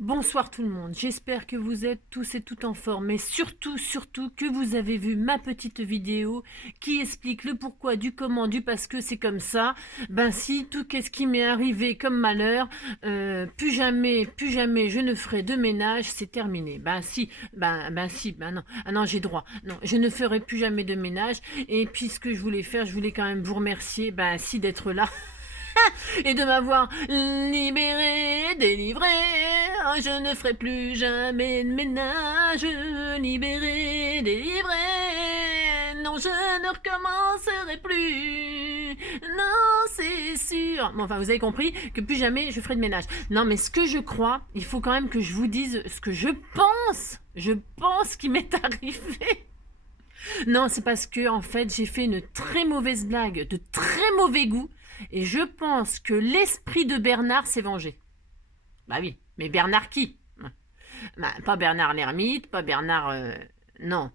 Bonsoir tout le monde, j'espère que vous êtes tous et toutes en forme, mais surtout que vous avez vu ma petite vidéo qui explique le pourquoi, du comment, du parce que c'est comme ça. Ben si, tout qu'est-ce qui m'est arrivé comme malheur, plus jamais je ne ferai de ménage, c'est terminé. Ben si, ben non, ah non j'ai droit, non, je ne ferai plus jamais de ménage. Et puis ce que je voulais faire, je voulais quand même vous remercier, ben si d'être là. Et de m'avoir libéré, délivré. Je ne ferai plus jamais de ménage. Libéré, délivré. Non, je ne recommencerai plus. Non, c'est sûr. Bon, enfin, vous avez compris que plus jamais je ferai de ménage. Non, mais ce que je crois, il faut quand même que je vous dise ce que je pense. Je pense qu'il m'est arrivé. Non, c'est parce que en fait, j'ai fait une très mauvaise blague, de très mauvais goût, et je pense que l'esprit de Bernard s'est vengé. Bah oui, mais Bernard qui? Bah, pas Bernard l'ermite, pas Bernard... non.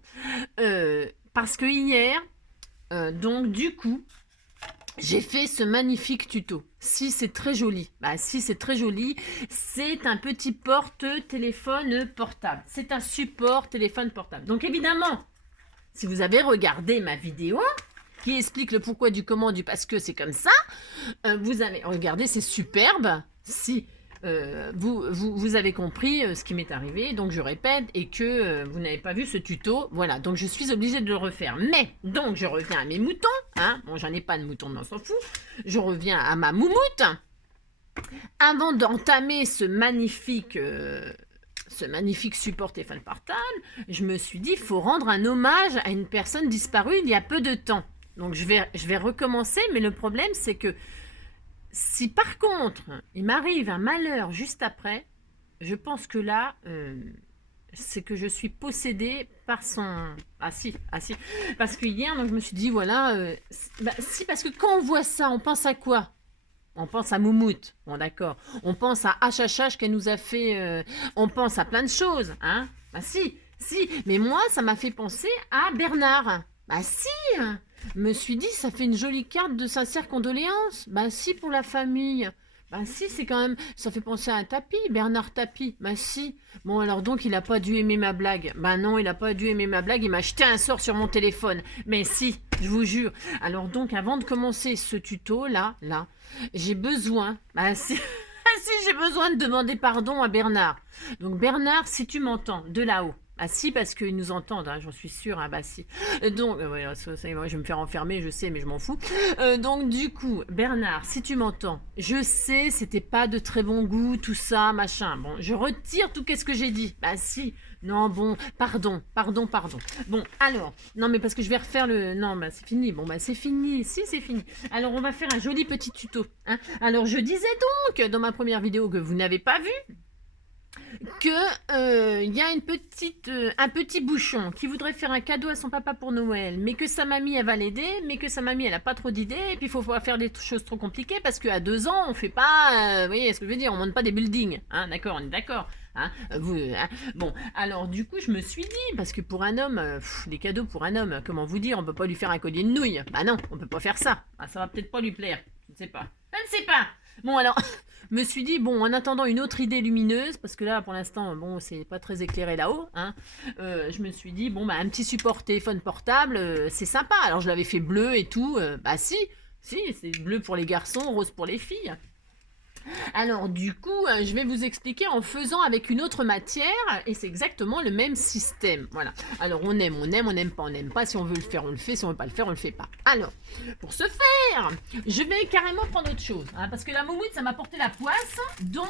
Parce que hier, donc du coup, j'ai fait ce magnifique tuto. Si, c'est très joli. Bah si, c'est très joli. C'est un petit porte-téléphone portable. C'est un support téléphone portable. Donc évidemment, si vous avez regardé ma vidéo qui explique le pourquoi du comment du parce que c'est comme ça, vous avez regardé, c'est superbe. Si vous avez compris ce qui m'est arrivé, donc je répète, et que vous n'avez pas vu ce tuto, voilà, donc je suis obligée de le refaire. Mais, donc je reviens à mes moutons, hein, bon j'en ai pas de moutons, mais on s'en fout, je reviens à ma moumoute. Avant d'entamer ce magnifique support téléphone portable, je me suis dit, il faut rendre un hommage à une personne disparue il y a peu de temps. Donc je vais recommencer, mais le problème c'est que si par contre il m'arrive un malheur juste après, je pense que là, c'est que je suis possédée par son... Ah si. Parce que hier, donc, je me suis dit, voilà, si, parce que quand on voit ça, on pense à quoi? On pense à Moumoute, bon d'accord. On pense à HHH qu'elle nous a fait... on pense à plein de choses, hein. Bah si. Mais moi, ça m'a fait penser à Bernard. Bah si. Me suis dit, ça fait une jolie carte de sincères condoléances. Bah si, pour la famille. Bah si, c'est quand même... Ça fait penser à un tapis, Bernard Tapie. Bah si. Bon, alors donc, il a pas dû aimer ma blague. Bah non, il a pas dû aimer ma blague. Il m'a jeté un sort sur mon téléphone. Mais si, je vous jure. Alors donc, avant de commencer ce tuto, là, j'ai besoin... Bah si... si, j'ai besoin de demander pardon à Bernard. Donc Bernard, si tu m'entends, de là-haut. Ah si, parce qu'ils nous entendent, hein, j'en suis sûre, hein, bah si. Donc, ouais, ça, je vais me faire enfermer, je sais, mais je m'en fous. Donc du coup, Bernard, si tu m'entends, je sais, c'était pas de très bon goût, tout ça, machin. Bon, je retire tout qu'est-ce que j'ai dit. Bah si, non, bon, pardon. Bon, alors, non mais parce que je vais refaire le... Non, bah c'est fini, bon, bah c'est fini, si c'est fini. Alors on va faire un joli petit tuto. Hein. Alors je disais donc, dans ma première vidéo que vous n'avez pas vue, que y a un petit bouchon qui voudrait faire un cadeau à son papa pour Noël, mais que sa mamie elle va l'aider, mais que sa mamie elle a pas trop d'idées, et puis il faut pas faire des choses trop compliquées parce qu'à 2 ans on fait pas, vous voyez ce que je veux dire, on monte pas des buildings, hein, d'accord, on est d'accord. Hein, bon, alors du coup je me suis dit, parce que pour un homme, des cadeaux pour un homme, comment vous dire, on peut pas lui faire un collier de nouilles, bah non, on peut pas faire ça, ah, ça va peut-être pas lui plaire, je ne sais pas. Bon alors, me suis dit, bon, en attendant une autre idée lumineuse, parce que là, pour l'instant, bon, c'est pas très éclairé là-haut, hein, je me suis dit, bon, bah, un petit support téléphone portable, c'est sympa. Alors, je l'avais fait bleu et tout, bah si, c'est bleu pour les garçons, rose pour les filles. Alors du coup, je vais vous expliquer en faisant avec une autre matière, et c'est exactement le même système. Voilà. Alors on aime, on n'aime pas. Si on veut le faire, on le fait. Si on veut pas le faire, on le fait pas. Alors, pour ce faire, je vais carrément prendre autre chose, hein, parce que la moumoute, ça m'a porté la poisse, donc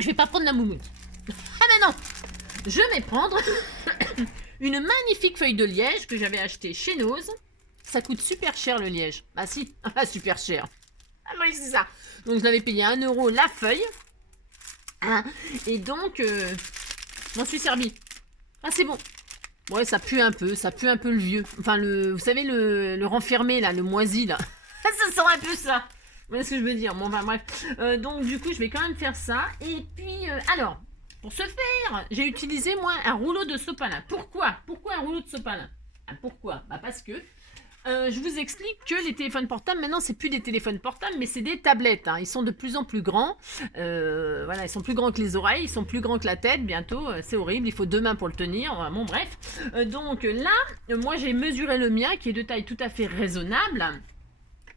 je vais pas prendre la moumoute. Ah mais non, je vais prendre une magnifique feuille de liège que j'avais achetée chez Nose. Ça coûte super cher le liège. Bah si, super cher. Ah oui, c'est ça. Donc je l'avais payé 1 € la feuille. Hein, et donc, m'en suis servi. Ah, c'est bon. Ouais, ça pue un peu le vieux. Enfin, vous savez, le renfermé, là, le moisi, là. Ça sent un peu ça. Vous voyez ce que je veux dire. Bon, enfin, bref. Donc, du coup, je vais quand même faire ça. Et puis, alors, pour ce faire, j'ai utilisé, moi, un rouleau de sopalin. Pourquoi un rouleau de sopalin? Pourquoi? Bah, parce que Je vous explique que les téléphones portables, maintenant, c'est plus des téléphones portables, mais c'est des tablettes. Hein. Ils sont de plus en plus grands. Voilà, ils sont plus grands que les oreilles, ils sont plus grands que la tête bientôt. C'est horrible, il faut 2 mains pour le tenir. Bon, bref. Donc là, moi, j'ai mesuré le mien, qui est de taille tout à fait raisonnable.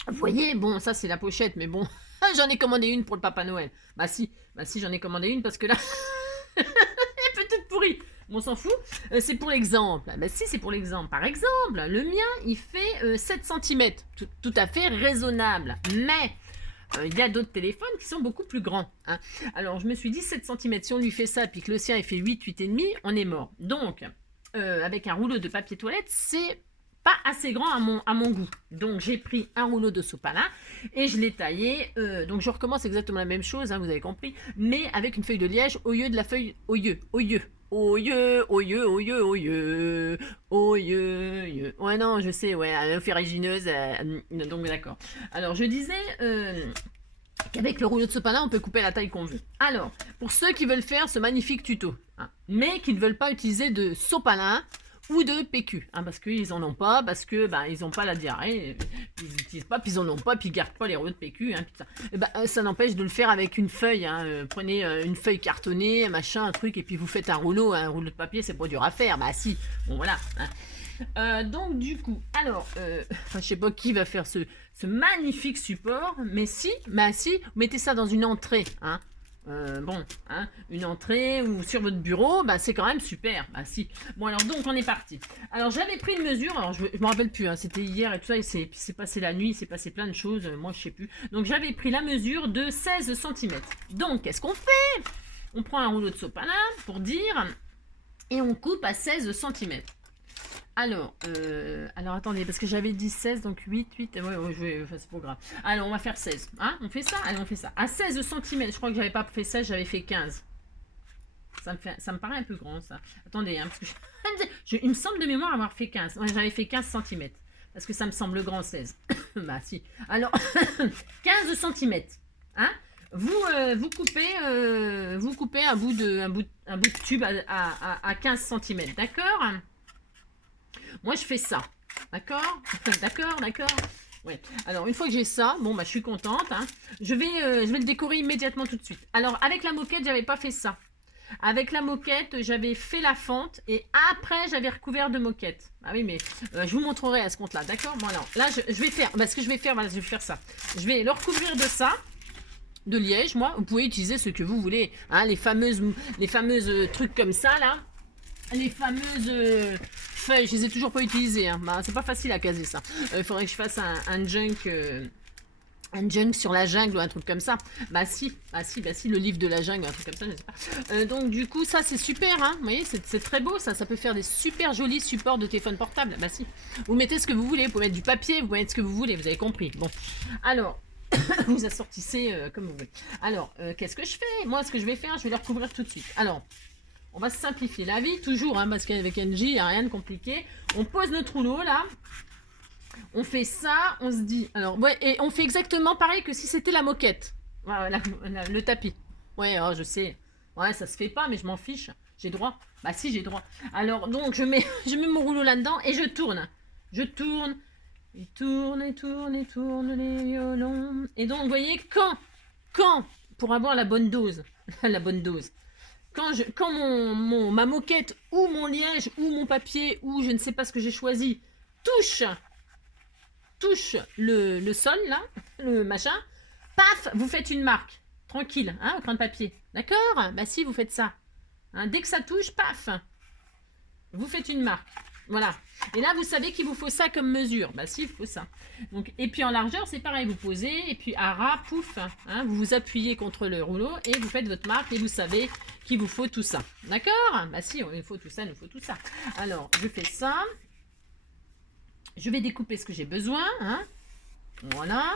Vous voyez, bon, ça, c'est la pochette, mais bon, j'en ai commandé une pour le Papa Noël. Bah si, j'en ai commandé une parce que là, elle est peut-être pourrie. On s'en fout, c'est pour l'exemple. Bah si, c'est pour l'exemple. Par exemple, le mien, il fait 7 cm, tout à fait raisonnable. Mais il y a d'autres téléphones qui sont beaucoup plus grands. Hein. Alors, je me suis dit, 7 cm, si on lui fait ça, puis que le sien, il fait 8,5, on est mort. Donc, avec un rouleau de papier toilette, c'est pas assez grand à mon goût. Donc, j'ai pris un rouleau de sopalin et je l'ai taillé. Donc, je recommence exactement la même chose, hein, vous avez compris, mais avec une feuille de liège au lieu de la feuille Ouais, non, je sais, ouais, ferrugineuse. Donc, d'accord. Alors, je disais qu'avec le rouleau de sopalin, on peut couper la taille qu'on veut. Alors, pour ceux qui veulent faire ce magnifique tuto, hein, mais qui ne veulent pas utiliser de sopalin ou de PQ, hein, parce qu'ils en ont pas, parce que ils n'ont pas la diarrhée, ils n'utilisent pas, puis ils en ont pas, puis ils gardent pas les rouleaux de PQ, hein, ça n'empêche de le faire avec une feuille, hein, prenez une feuille cartonnée, machin, un truc, et puis vous faites un rouleau de papier, c'est pas dur à faire, bah si, bon voilà. Hein. Donc du coup, alors, je sais pas qui va faire ce magnifique support, mais si, mettez ça dans une entrée, hein. Bon, hein, une entrée ou sur votre bureau, c'est quand même super. Si. Bon, alors donc on est parti. Alors j'avais pris une mesure, alors je me rappelle plus, hein, c'était hier et tout ça, et c'est passé la nuit, c'est passé plein de choses, moi je sais plus. Donc j'avais pris la mesure de 16 cm. Donc qu'est-ce qu'on fait? On prend un rouleau de sopalin pour dire, et on coupe à 16 cm. Alors attendez, parce que j'avais dit 16, donc 8, c'est pas grave. Alors, on va faire 16. Hein, on fait ça? Allez, on fait ça. À 16 cm, je crois que j'avais pas fait 16, j'avais fait 15. Ça me paraît un peu grand, ça. Attendez, hein, parce que il me semble de mémoire avoir fait 15. Ouais, j'avais fait 15 cm. Parce que ça me semble grand, 16. Si. Alors, 15 cm. Hein? Vous coupez un bout de tube à 15 cm. D'accord? Moi, je fais ça. D'accord? D'accord. Ouais. Alors, une fois que j'ai ça, bon, je suis contente. Hein. Je vais le décorer immédiatement tout de suite. Alors, avec la moquette, j'avais pas fait ça. Avec la moquette, j'avais fait la fente et après, j'avais recouvert de moquette. Ah oui, mais je vous montrerai à ce compte-là. D'accord? Bon, alors, là, je vais faire... ce que je vais faire, voilà, je vais faire ça. Je vais le recouvrir de ça. De liège, moi. Vous pouvez utiliser ce que vous voulez. Hein, les fameuses trucs comme ça, là. Les fameuses feuilles, je les ai toujours pas utilisées. Hein. C'est pas facile à caser ça. Il faudrait que je fasse un junk sur la jungle ou un truc comme ça. Si, le livre de la jungle, un truc comme ça, je sais pas. Donc du coup, ça c'est super, hein. Vous voyez, c'est très beau, ça peut faire des super jolis supports de téléphone portable. Si. Vous mettez ce que vous voulez, vous pouvez mettre du papier, vous pouvez mettre ce que vous voulez, vous avez compris. Bon, alors, vous assortissez comme vous voulez. Alors, qu'est-ce que je fais? Moi, ce que je vais faire, je vais les recouvrir tout de suite. Alors, on va simplifier la vie, toujours, hein, parce qu'avec NJ, il n'y a rien de compliqué. On pose notre rouleau, là. On fait ça, on se dit... Alors, ouais, et on fait exactement pareil que si c'était la moquette. Voilà, le tapis. Ouais, oh, je sais. Ouais, ça se fait pas, mais je m'en fiche. J'ai droit. Si, j'ai droit. Alors, donc, je mets mon rouleau là-dedans et je tourne. Je tourne. Il tourne les violons. Et donc, vous voyez, quand, pour avoir la bonne dose, la bonne dose, quand ma moquette ou mon liège ou mon papier ou je ne sais pas ce que j'ai choisi touche le sol là, le machin, paf, vous faites une marque. Tranquille, hein, au crayon de papier. D'accord? Si, vous faites ça. Hein, dès que ça touche, paf, vous faites une marque. Voilà. Et là, vous savez qu'il vous faut ça comme mesure. Si, il faut ça. Donc, et puis en largeur, c'est pareil. Vous posez et puis à ras, pouf, hein, vous vous appuyez contre le rouleau et vous faites votre marque et vous savez qu'il vous faut tout ça. D'accord? Si, il faut tout ça, il nous faut tout ça. Alors, je fais ça. Je vais découper ce que j'ai besoin. Hein. Voilà.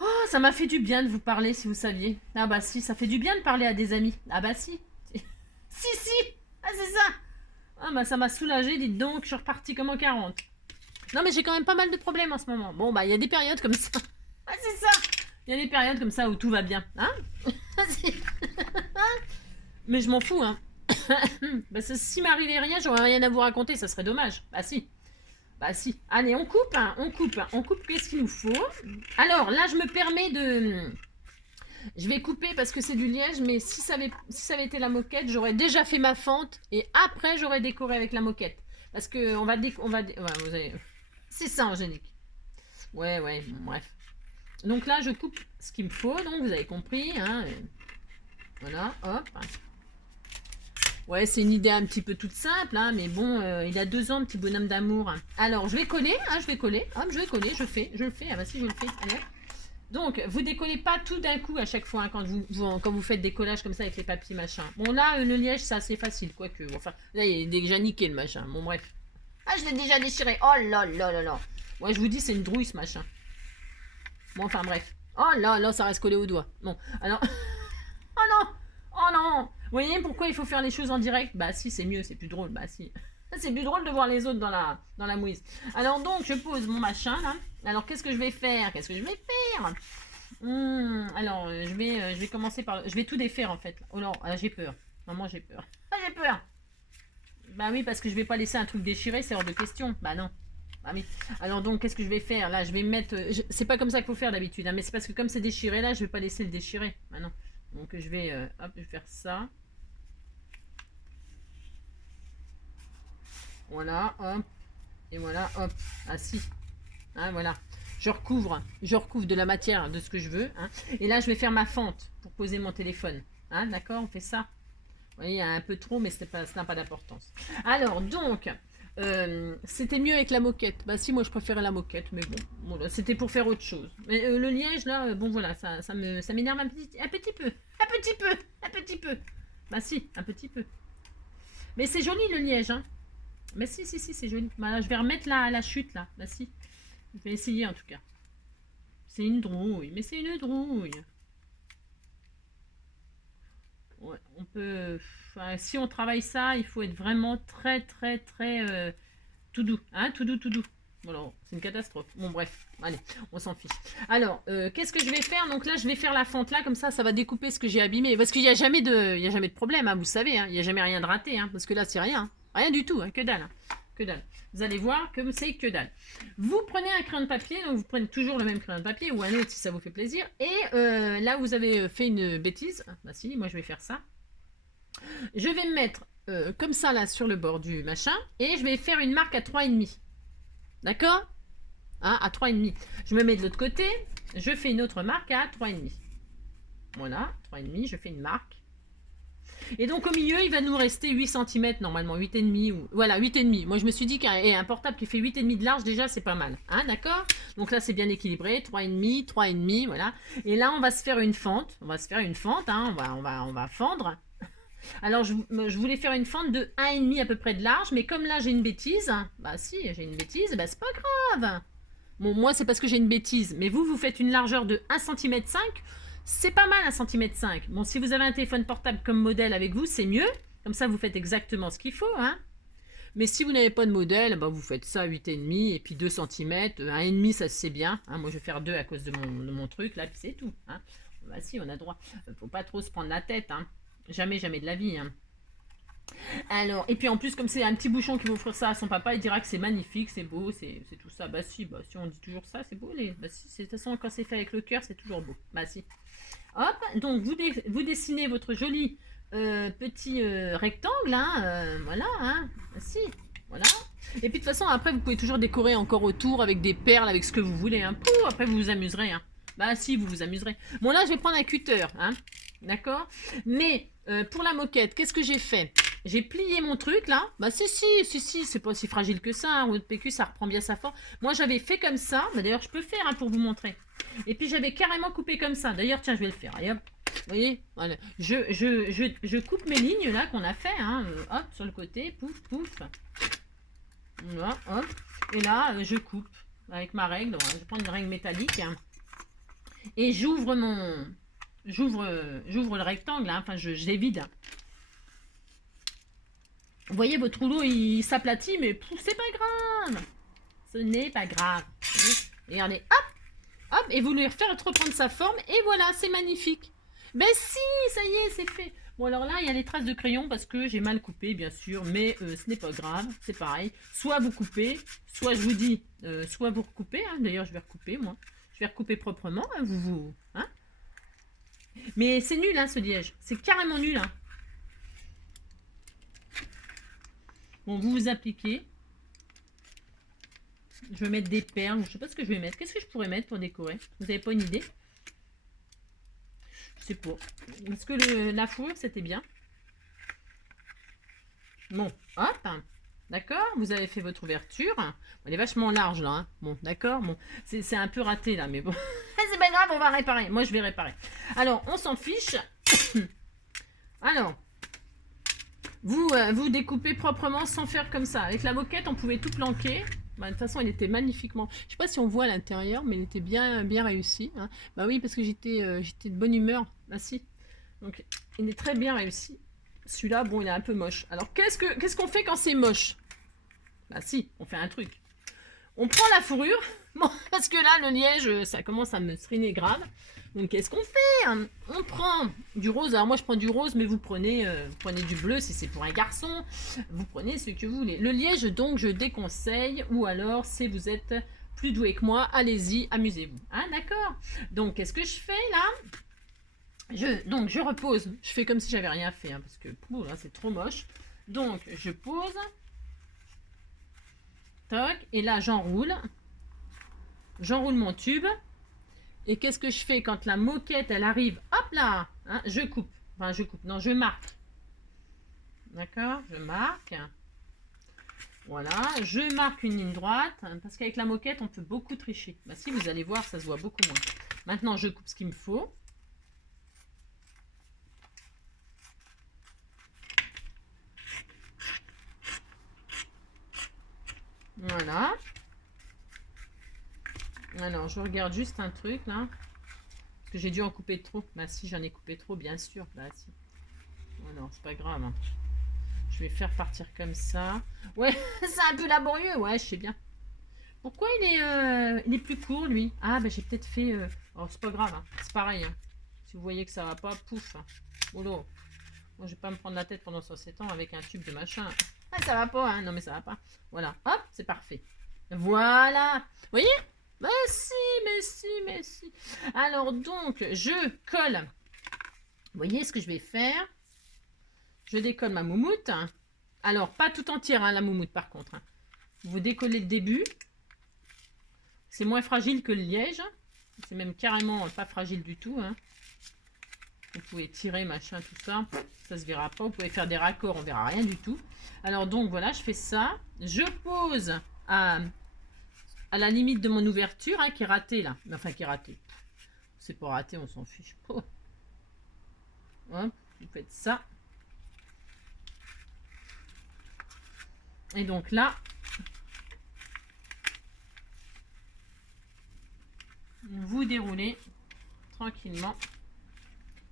Oh, ça m'a fait du bien de vous parler, si vous saviez. Si, ça fait du bien de parler à des amis. Si. Si. C'est ça. Ça m'a soulagé, dites donc, je suis repartie comme en 40. Non, mais j'ai quand même pas mal de problèmes en ce moment. Bon, il y a des périodes comme ça. C'est ça. Il y a des périodes comme ça où tout va bien. Hein? Mais je m'en fous, hein. S'il m'arrivait rien, j'aurais rien à vous raconter, ça serait dommage. Si. Bah si, allez, on coupe, hein, on coupe, hein, on coupe, qu'est-ce qu'il nous faut? Alors, là, je me permets de... Je vais couper parce que c'est du liège, mais si ça avait été la moquette, j'aurais déjà fait ma fente et après, j'aurais décoré avec la moquette. Parce que on va... Ouais, vous avez... C'est ça, Angélique. Ouais, bon, bref. Donc là, je coupe ce qu'il me faut, donc vous avez compris, hein. Voilà, hop. Ouais, c'est une idée un petit peu toute simple, hein, mais bon, il a 2 ans, petit bonhomme d'amour. Alors, je vais coller, hein, je vais coller. Hop, je vais coller, je le fais. Ah bah si, je le fais. Allez, hop. Donc, vous décollez pas tout d'un coup à chaque fois, hein, quand vous faites des collages comme ça avec les papiers, machin. Bon, là, le liège, c'est assez facile, quoique. Enfin, là, il est déjà niqué, le machin. Bon, bref. Ah, je l'ai déjà déchiré. Oh là là là là. Ouais, je vous dis, c'est une drouille, ce machin. Bon, enfin, bref. Oh là là, ça reste collé au doigt. Bon, alors... Oh non! Oh non! Vous voyez pourquoi il faut faire les choses en direct? Bah si, c'est mieux, c'est plus drôle. Bah si. C'est plus drôle de voir les autres dans la mouise. Alors donc, je pose mon machin là. Alors qu'est-ce que je vais faire? Alors, je vais commencer par... Je vais tout défaire en fait. Oh non, j'ai peur. Maman, j'ai peur. Ah, j'ai peur! Bah oui, parce que je vais pas laisser un truc déchiré, c'est hors de question. Bah non. Ah oui. Alors donc, qu'est-ce que je vais faire? Là, je vais mettre... C'est pas comme ça qu'il faut faire d'habitude, hein, mais c'est parce que comme c'est déchiré, là, je vais pas laisser le déchirer. Bah non. Donc je vais, hop, je vais faire ça. Voilà, hop. Et voilà, hop. Ah si. Hein, voilà. Je recouvre de la matière de ce que je veux. Hein. Et là, je vais faire ma fente pour poser mon téléphone. Hein, d'accord, on fait ça. Vous voyez, il y a un peu trop, mais ça n'a pas d'importance. Alors, donc, c'était mieux avec la moquette. Bah si, moi, je préférais la moquette, mais bon, voilà, c'était pour faire autre chose. Mais le liège, là, bon, voilà, ça m'énerve un petit peu. Un petit peu. Bah si, un petit peu. Mais c'est joli, le liège, hein. Mais si, c'est joli. Bah, là, je vais remettre la chute, là. Bah si. Je vais essayer, en tout cas. C'est une drouille, mais c'est une drouille. Ouais, on peut... Enfin, si on travaille ça, il faut être vraiment très tout doux, hein, tout doux. Voilà, c'est une catastrophe. Bon, bref, allez, on s'en fiche. Alors, qu'est-ce que je vais faire? Donc là, je vais faire la fente là, comme ça va découper ce que j'ai abîmé. Parce qu'il n'y a jamais de problème, hein, vous savez, hein, il n'y a jamais rien de raté, hein, parce que là, c'est rien. Hein, rien du tout, hein, que dalle. Hein, que dalle. Vous allez voir que c'est que dalle. Vous prenez un crayon de papier, donc vous prenez toujours le même crayon de papier, ou un autre si ça vous fait plaisir. Et là, vous avez fait une bêtise. Bah si, moi je vais faire ça. Je vais me mettre comme ça là sur le bord du machin, et je vais faire une marque à 3,5. D'accord, hein, à 3,5. Je me mets de l'autre côté, je fais une autre marque à 3,5. Voilà, 3,5, je fais une marque. Et donc au milieu, il va nous rester 8 cm normalement, 8,5 ou voilà, 8,5. Moi je me suis dit qu'un portable qui fait 8,5 de large déjà c'est pas mal, hein, d'accord? Donc là c'est bien équilibré, 3,5, 3,5, voilà. Et là on va se faire une fente, hein, on va fendre. Alors je voulais faire une fente de 1,5 à peu près de large, mais comme là j'ai une bêtise, bah si j'ai une bêtise, bah c'est pas grave. Bon, moi c'est parce que j'ai une bêtise, mais vous faites une largeur de 1,5 cm. C'est pas mal 1,5 cm. Bon, si vous avez un téléphone portable comme modèle avec vous, c'est mieux. Comme ça, vous faites exactement ce qu'il faut. Hein. Mais si vous n'avez pas de modèle, bah, vous faites ça 8,5 et puis 2 cm. 1,5 ça c'est bien. Hein. Moi, je vais faire 2 à cause de mon truc, là, puis c'est tout. Hein. Bah si, on a droit. Faut pas trop se prendre la tête. Hein. Jamais de la vie. Hein. Alors, et puis en plus, comme c'est un petit bouchon qui va offrir ça à son papa, il dira que c'est magnifique, c'est beau, c'est tout ça. Bah si, on dit toujours ça, c'est beau. Bah si, de toute façon, quand c'est fait avec le cœur, c'est toujours beau. Bah si. Hop, donc vous dessinez votre joli petit rectangle, hein, voilà, hein, si, voilà. Et puis de toute façon, après, vous pouvez toujours décorer encore autour avec des perles, avec ce que vous voulez, hein. Pouh, après, vous vous amuserez, hein. Bah si, vous vous amuserez. Bon, là, je vais prendre un cutter, hein, d'accord. Mais pour la moquette, qu'est-ce que j'ai fait? J'ai plié mon truc, là. Bah si, c'est pas si fragile que ça, hein. Votre PQ, ça reprend bien sa forme. Moi, j'avais fait comme ça. Bah, d'ailleurs, je peux faire, hein, pour vous montrer. Et puis j'avais carrément coupé comme ça. D'ailleurs, tiens, je vais le faire. Et hop, vous voyez, voilà. Je coupe mes lignes là qu'on a fait. Hein, hop, sur le côté, pouf, pouf. Voilà, hop. Et là, je coupe avec ma règle. Je vais prendre une règle métallique. Hein, et j'ouvre le rectangle. Hein, enfin, je les vide. Vous voyez, votre rouleau, il s'aplatit, mais c'est pas grave. Ce n'est pas grave. Et regardez, hop. Et vous lui refaire reprendre sa forme, et voilà, c'est magnifique. Ben si, ça y est, c'est fait. Bon, alors là, il y a les traces de crayon parce que j'ai mal coupé, bien sûr, mais ce n'est pas grave, c'est pareil. Soit vous coupez, soit je vous dis, soit vous recoupez. Hein. D'ailleurs, je vais recouper, moi. Je vais recouper proprement, hein, hein. Mais c'est nul, hein, ce liège. C'est carrément nul, hein. Bon, vous vous appliquez. Je vais mettre des perles. Je sais pas ce que je vais mettre. Qu'est-ce que je pourrais mettre pour décorer? Vous n'avez pas une idée? Je sais pas. Parce que la fourrure, c'était bien. Bon, hop. D'accord, vous avez fait votre ouverture. Bon, elle est vachement large, là. Hein. Bon, d'accord. Bon, c'est un peu raté, là, mais bon. C'est pas grave, on va réparer. Moi, je vais réparer. Alors, on s'en fiche. Alors, vous découpez proprement sans faire comme ça. Avec la moquette, on pouvait tout planquer. Bah, de toute façon, il était magnifiquement. Je ne sais pas si on voit à l'intérieur, mais il était bien réussi. Hein. Bah oui, parce que j'étais de bonne humeur. Bah si. Donc, il est très bien réussi. Celui-là, bon, il est un peu moche. Alors, qu'est-ce qu'on fait quand c'est moche? Bah si, on fait un truc. On prend la fourrure. Bon, parce que là, le liège, ça commence à me sriner grave. Donc, qu'est-ce qu'on fait? On prend du rose. Alors, moi, je prends du rose, mais vous prenez du bleu si c'est pour un garçon. Vous prenez ce que vous voulez. Le liège, donc, je déconseille. Ou alors, si vous êtes plus doué que moi, allez-y, amusez-vous. Hein, d'accord? Donc, qu'est-ce que je fais, là? Donc, je repose. Je fais comme si j'avais rien fait, hein, parce que, là, c'est trop moche. Donc, je pose. Toc. Et là, j'enroule. J'enroule mon tube. Et qu'est-ce que je fais quand la moquette, elle arrive? Hop là, hein, je coupe. Enfin, je coupe. Non, je marque. D'accord? Je marque. Voilà. Je marque une ligne droite. Parce qu'avec la moquette, on peut beaucoup tricher. Bah, si, vous allez voir, ça se voit beaucoup moins. Maintenant, je coupe ce qu'il me faut. Voilà. Alors, je regarde juste un truc, là. Parce que j'ai dû en couper trop. Bah si, j'en ai coupé trop, bien sûr. Bah si. Oh non, c'est pas grave. Hein. Je vais faire partir comme ça. Ouais, c'est un peu laborieux. Ouais, je sais bien. Pourquoi il est plus court, lui? Ah, bah j'ai peut-être fait... Oh, c'est pas grave. Hein. C'est pareil. Hein. Si vous voyez que ça va pas, pouf. Hein. Oh là. Moi, je vais pas me prendre la tête pendant 107 ans avec un tube de machin. Ah, ça va pas, hein. Non, mais ça va pas. Voilà. Hop, c'est parfait. Voilà. Vous voyez? Mais si, mais si, mais si. Alors donc, je colle. Vous voyez ce que je vais faire? Je décolle ma moumoute. Alors, pas tout entière, hein, la moumoute, par contre. Hein. Vous décollez le début. C'est moins fragile que le liège. C'est même carrément pas fragile du tout. Hein. Vous pouvez tirer, machin, tout ça. Ça se verra pas. Vous pouvez faire des raccords, on verra rien du tout. Alors donc, voilà, je fais ça. Je pose à la limite de mon ouverture, hein, qui est ratée, là. Enfin, qui est ratée. C'est pas raté, on s'en fiche pas. Hop, vous faites ça. Et donc là, vous déroulez tranquillement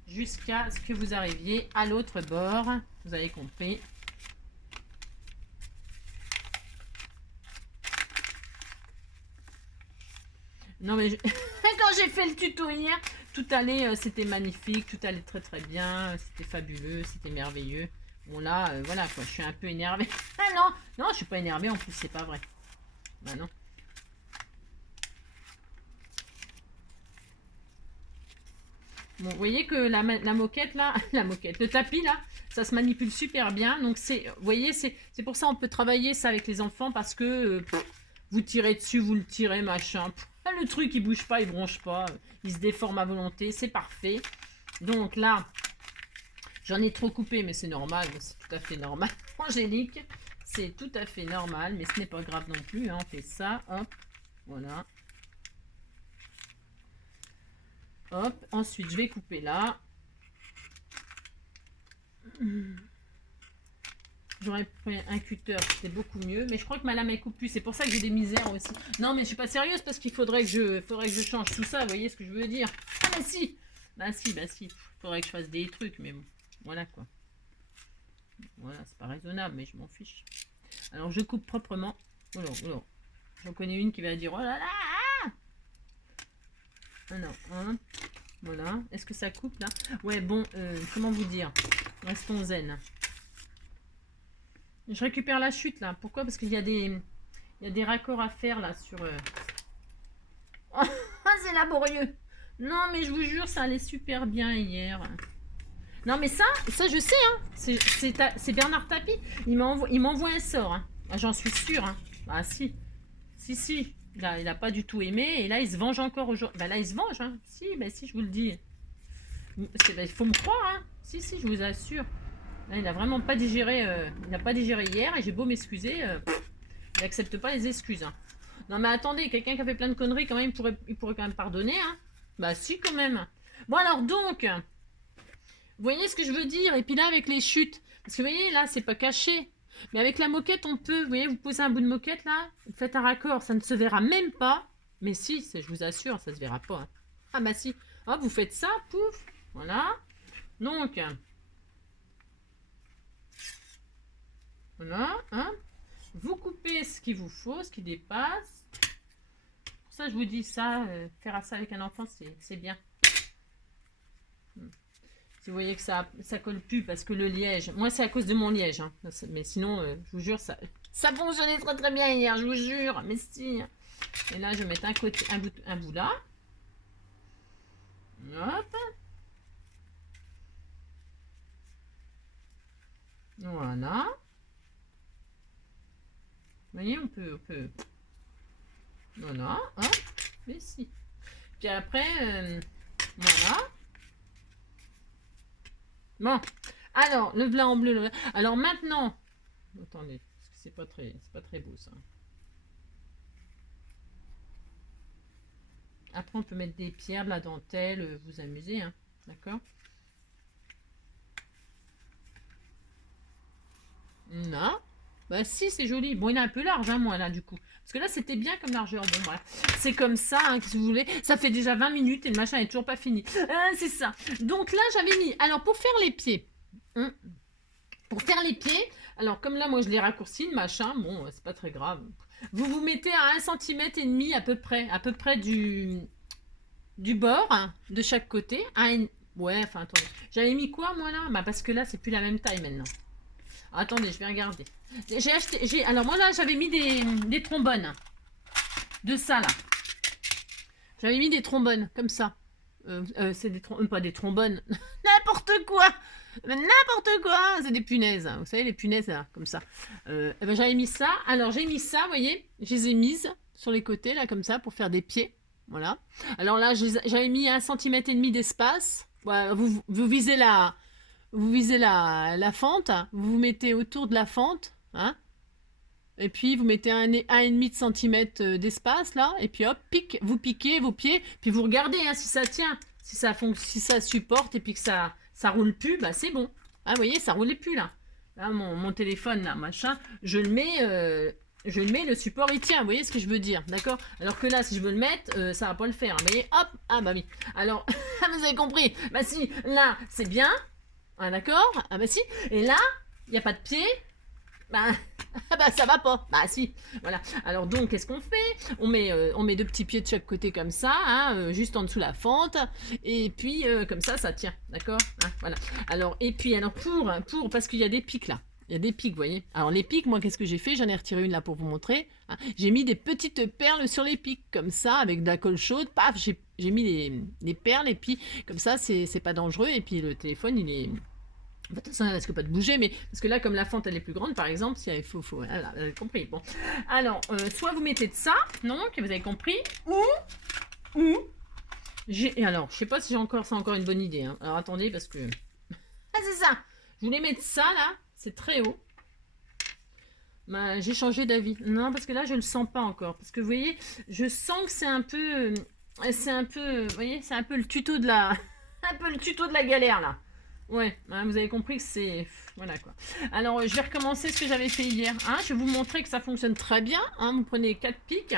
jusqu'à ce que vous arriviez à l'autre bord. Vous avez compris. Non mais quand j'ai fait le tuto hier, tout allait, c'était magnifique, tout allait très très bien, c'était fabuleux, c'était merveilleux. Bon là, voilà quoi, je suis un peu énervée. Ah non, non, je suis pas énervée en plus, c'est pas vrai. Bah non. Bon, vous voyez que la moquette là, la moquette, le tapis là, ça se manipule super bien. Donc c'est, vous voyez, c'est pour ça on peut travailler ça avec les enfants parce que vous tirez dessus, vous le tirez, machin. Le truc il bouge pas, il bronche pas, il se déforme à volonté, c'est parfait. Donc là, j'en ai trop coupé, mais c'est normal, c'est tout à fait normal. Angélique, c'est tout à fait normal, mais ce n'est pas grave non plus. Hein. On fait ça, hop, voilà. Hop, ensuite je vais couper là. J'aurais pris un cutter, c'était beaucoup mieux. Mais je crois que ma lame elle coupe plus. C'est pour ça que j'ai des misères aussi. Non, mais je suis pas sérieuse parce qu'il faudrait que je change tout ça. Vous voyez ce que je veux dire? Ah, bah si! Bah si, bah si. Faudrait que je fasse des trucs, mais bon. Voilà quoi. Voilà, c'est pas raisonnable, mais je m'en fiche. Alors je coupe proprement. Oh là, oh là. J'en connais une qui va dire oh là là! Ah non, hein. Voilà. Est-ce que ça coupe là? Ouais, bon, comment vous dire? Restons zen. Je récupère la chute là. Pourquoi? Parce qu'il y a des raccords à faire là sur... Oh, c'est laborieux. Non, mais je vous jure, ça allait super bien hier. Non, mais ça je sais, hein. C'est Bernard Tapie. Il m'envoie un sort. Hein. Ah, j'en suis sûre. Hein. Ah, si. Si. Là, il a pas du tout aimé. Et là, il se venge encore aujourd'hui. Bah, là, il se venge. Hein. Si, je vous le dis. Il faut me croire. Hein. Si, je vous assure. Là, il n'a vraiment pas digéré. Il n'a pas digéré hier. Et j'ai beau m'excuser. Il n'accepte pas les excuses. Hein. Non, mais attendez. Quelqu'un qui a fait plein de conneries, quand même, il pourrait quand même pardonner. Hein. Bah, si, quand même. Bon, alors, donc... Vous voyez ce que je veux dire? Et puis là, avec les chutes, parce que vous voyez, là, c'est pas caché. Mais avec la moquette, on peut, vous voyez, vous posez un bout de moquette, là, vous faites un raccord, ça ne se verra même pas. Mais si, je vous assure, ça se verra pas. Hein. Ah bah si. Hop, vous faites ça, pouf, voilà. Donc, voilà, hein. Vous coupez ce qu'il vous faut, ce qui dépasse. Pour ça, je vous dis ça, faire ça avec un enfant, c'est bien. Si vous voyez que ça colle plus parce que le liège, moi c'est à cause de mon liège, hein. Mais sinon, je vous jure, ça fonctionnait très très bien hier, je vous jure, mais si. Et là, je vais mettre un bout là. Hop. Voilà. Vous voyez, on peut. Voilà, hop, mais si. Puis après, voilà. Bon, alors, le blanc en bleu. Alors maintenant, attendez, parce que c'est pas très beau ça. Après, on peut mettre des pierres, de la dentelle, vous amuser, hein, d'accord? Non. Bah si, c'est joli. Bon, il est un peu large, hein, moi, là, du coup. Parce que là, c'était bien comme largeur. Bon, voilà. C'est comme ça, hein, si vous voulez. Ça fait déjà 20 minutes et le machin est toujours pas fini. C'est ça. Donc là, j'avais mis... Alors, pour faire les pieds... Pour faire les pieds... Alors, comme là, moi, je l'ai raccourci, le machin. Bon, c'est pas très grave. Vous vous mettez à 1,5 cm à peu près du bord, hein, de chaque côté. Ouais, enfin, attendez. J'avais mis quoi, moi, là? Bah, parce que là, c'est plus la même taille, maintenant. Attendez, je vais regarder. Alors moi là, j'avais mis des trombones. De ça là. J'avais mis des trombones, comme ça. C'est pas des trombones. N'importe quoi. N'importe quoi. C'est des punaises. Hein. Vous savez, les punaises là, comme ça. Ben, j'avais mis ça. Alors j'ai mis ça, vous voyez. Je les ai mises sur les côtés là, comme ça, pour faire des pieds. Voilà. Alors là, j'avais mis 1,5 cm d'espace. Voilà, vous visez la... Vous visez la fente, vous vous mettez autour de la fente, hein, et puis vous mettez 1,5 cm d'espace là, et puis hop, vous piquez vos pieds, puis vous regardez hein, si ça tient, si ça supporte, et puis que ça roule plus, bah c'est bon. Ah, vous voyez, ça roulait plus là. Là mon téléphone là, machin, je le mets, le support il tient, vous voyez ce que je veux dire, d'accord? Alors que là, si je veux le mettre, ça va pas le faire. Mais hop, ah bah oui. Alors, vous avez compris, bah si, là, c'est bien. Ah d'accord? Ah bah si. Et là, il n'y a pas de pied. Bah, ça va pas. Bah si. Voilà. Alors donc, qu'est-ce qu'on fait? On met deux petits pieds de chaque côté comme ça, hein, juste en dessous la fente. Et puis, comme ça tient. D'accord? Hein, voilà. Alors, et puis, alors pour parce qu'il y a des pics là. Il y a des pics, vous voyez. Alors les pics, moi, qu'est-ce que j'ai fait? J'en ai retiré une là pour vous montrer. Hein. J'ai mis des petites perles sur les pics, comme ça, avec de la colle chaude. Paf, j'ai mis les perles, et puis, comme ça, c'est pas dangereux. Et puis, le téléphone, il est... De toute façon, ça ne risque pas de bouger, mais parce que là, comme la fente, elle est plus grande, par exemple, si il faut... Voilà, vous avez compris. Bon. Alors, soit vous mettez de ça, donc, vous avez compris, ou... Alors, je sais pas si c'est encore une bonne idée. Hein. Alors, attendez, parce que... Ah, c'est ça. Je voulais mettre ça, là. C'est très haut. Bah, j'ai changé d'avis. Non, parce que là, je le sens pas encore. Parce que, vous voyez, je sens que c'est un peu... vous voyez, c'est un peu le tuto de la... un peu le tuto de la galère, là. Ouais, hein, vous avez compris que c'est... Voilà, quoi. Alors, je vais recommencer ce que j'avais fait hier. Hein. Je vais vous montrer que ça fonctionne très bien. Hein. Vous prenez 4 pics.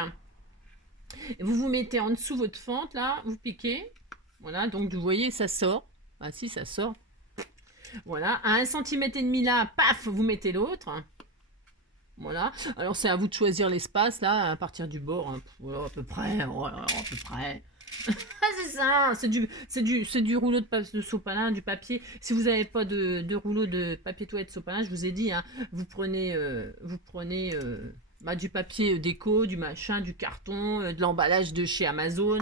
Et vous vous mettez en dessous votre fente, là. Vous piquez. Voilà, donc vous voyez, ça sort. Ah si, ça sort. Voilà, à 1,5 cm là, paf, vous mettez l'autre. Voilà, alors c'est à vous de choisir l'espace là, à partir du bord, hein. Voilà, à peu près, voilà, à peu près. Ah, c'est ça, c'est du rouleau de sopalin, du papier. Si vous n'avez pas de rouleau de papier toilette sopalin, je vous ai dit, hein, vous prenez bah, du papier déco, du machin, du carton, de l'emballage de chez Amazon,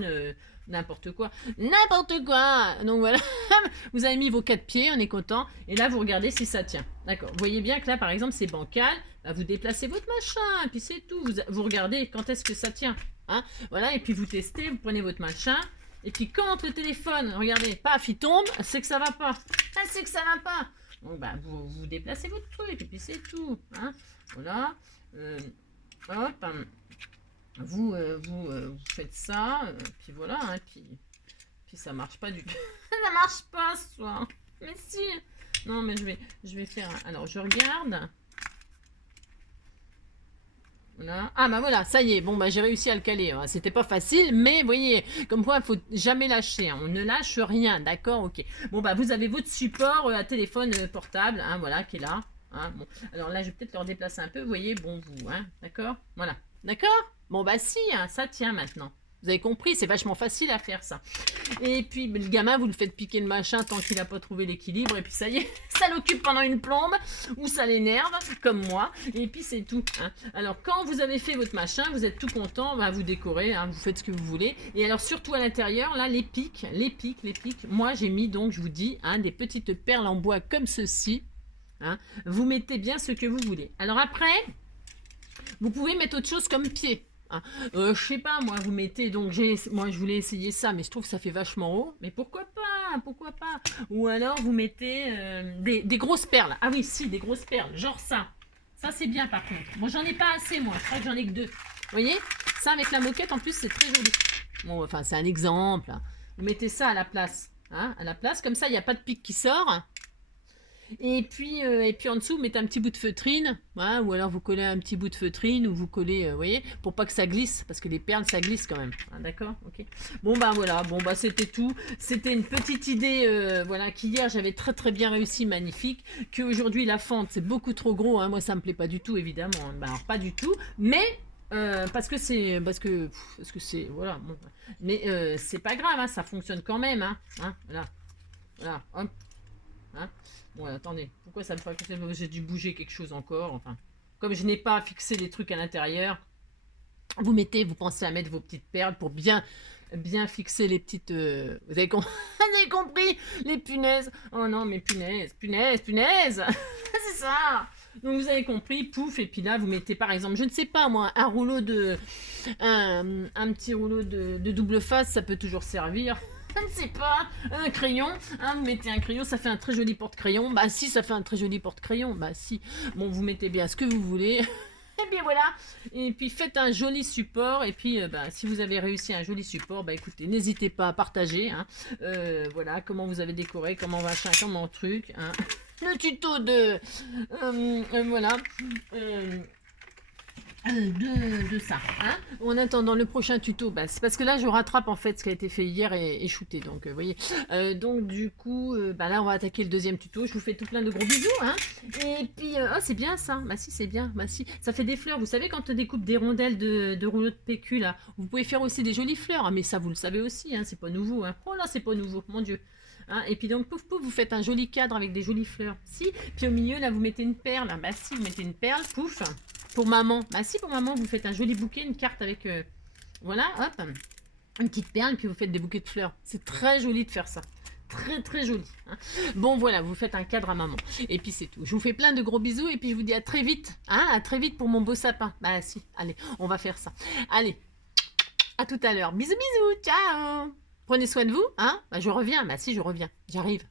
n'importe quoi. N'importe quoi. Donc voilà, vous avez mis vos 4 pieds, on est content. Et là, vous regardez si ça tient. D'accord. Vous voyez bien que là, par exemple, c'est bancal. Bah, vous déplacez votre machin, et puis c'est tout. Vous regardez quand est-ce que ça tient. Hein, voilà, et puis vous testez, vous prenez votre machin. Et puis quand le téléphone, regardez, paf, il tombe, c'est que ça va pas. Ah, c'est que ça va pas. Donc bah, vous déplacez votre truc, et puis c'est tout. Hein, voilà. Hop. Vous faites ça, puis voilà, hein, puis ça marche pas du tout. Ça marche pas ce soir. Mais si. Non, mais je vais faire. Alors, je regarde. Voilà. Ah bah voilà, ça y est, bon bah j'ai réussi à le caler, hein. C'était pas facile, mais vous voyez, comme quoi il faut jamais lâcher, hein. On ne lâche rien, d'accord, ok. Bon bah vous avez votre support à téléphone portable, hein, voilà, qui est là. Hein, bon. Alors là je vais peut-être le redéplacer un peu, vous voyez, bon vous, hein, d'accord, voilà, d'accord. Bon bah si, hein, ça tient maintenant. Vous avez compris, c'est vachement facile à faire ça. Et puis le gamin, vous le faites piquer le machin tant qu'il n'a pas trouvé l'équilibre. Et puis ça y est, ça l'occupe pendant une plombe ou ça l'énerve, comme moi. Et puis c'est tout. Hein. Alors quand vous avez fait votre machin, vous êtes tout content, bah, vous décorez, hein, vous faites ce que vous voulez. Et alors surtout à l'intérieur, là, les pics. Moi j'ai mis donc, je vous dis, hein, des petites perles en bois comme ceci. Hein. Vous mettez bien ce que vous voulez. Alors après, vous pouvez mettre autre chose comme pied. Hein. Je sais pas, moi, vous mettez, donc moi je voulais essayer ça, mais je trouve que ça fait vachement haut, mais pourquoi pas. Ou alors vous mettez des grosses perles, ah oui, si, des grosses perles, genre ça c'est bien par contre, moi j'en ai pas assez, moi, je crois que j'en ai que 2, vous voyez, ça avec la moquette en plus c'est très joli, bon, enfin c'est un exemple, hein. Vous mettez ça à la place, hein, comme ça il n'y a pas de pic qui sort. Et puis en dessous, vous mettez un petit bout de feutrine, hein, ou alors vous collez un petit bout de feutrine, ou vous collez, vous voyez, pour pas que ça glisse, parce que les perles, ça glisse quand même. Hein, d'accord, ok. Bon bah voilà, bon bah c'était tout. C'était une petite idée, voilà, qu'hier j'avais très très bien réussi, magnifique, qu'aujourd'hui la fente c'est beaucoup trop gros, hein, moi ça me plaît pas du tout évidemment, hein. Bah, alors pas du tout, mais parce que c'est voilà, bon, mais c'est pas grave, hein, ça fonctionne quand même, hein, voilà, hop. Hein, bon, attendez, pourquoi ça me fait que j'ai dû bouger quelque chose encore, enfin, comme je n'ai pas fixé les trucs à l'intérieur, vous pensez à mettre vos petites perles pour bien fixer les petites, vous avez compris, les punaises, oh non, mais punaises, c'est ça, donc vous avez compris, pouf, et puis là vous mettez par exemple, je ne sais pas moi, un petit rouleau de double face, ça peut toujours servir. Je ne sais pas, un crayon, hein, vous mettez un crayon, ça fait un très joli porte-crayon, bah si, ça fait un très joli porte-crayon, bah si, bon, vous mettez bien ce que vous voulez, et bien voilà, et puis faites un joli support, et puis bah, si vous avez réussi un joli support, bah écoutez, n'hésitez pas à partager, hein, voilà, comment vous avez décoré, comment machin, comment truc, hein, le tuto voilà, de ça. Hein, en attendant le prochain tuto, bah, c'est parce que là je rattrape en fait ce qui a été fait hier et shooté. Donc vous voyez. Donc du coup, bah, là on va attaquer le deuxième tuto. Je vous fais tout plein de gros bisous. Hein, et puis, oh c'est bien ça. Bah si c'est bien. Bah si. Ça fait des fleurs. Vous savez quand on découpe des rondelles de rouleau de PQ là, vous pouvez faire aussi des jolies fleurs. Hein, mais ça vous le savez aussi. Hein, c'est pas nouveau. Hein. Oh là c'est pas nouveau. Mon Dieu. Hein, et puis donc pouf pouf vous faites un joli cadre avec des jolies fleurs. Si. Puis au milieu là vous mettez une perle. Bah si vous mettez une perle. Pouf. Pour maman, bah si pour maman vous faites un joli bouquet, une carte avec, voilà, hop, une petite perle, puis vous faites des bouquets de fleurs. C'est très joli de faire ça, très très joli. Hein. Bon voilà, vous faites un cadre à maman, et puis c'est tout. Je vous fais plein de gros bisous, et puis je vous dis à très vite, hein, à très vite pour mon beau sapin. Bah si, allez, on va faire ça. Allez, à tout à l'heure, bisous bisous, ciao. Prenez soin de vous, hein, bah je reviens, bah si je reviens, j'arrive.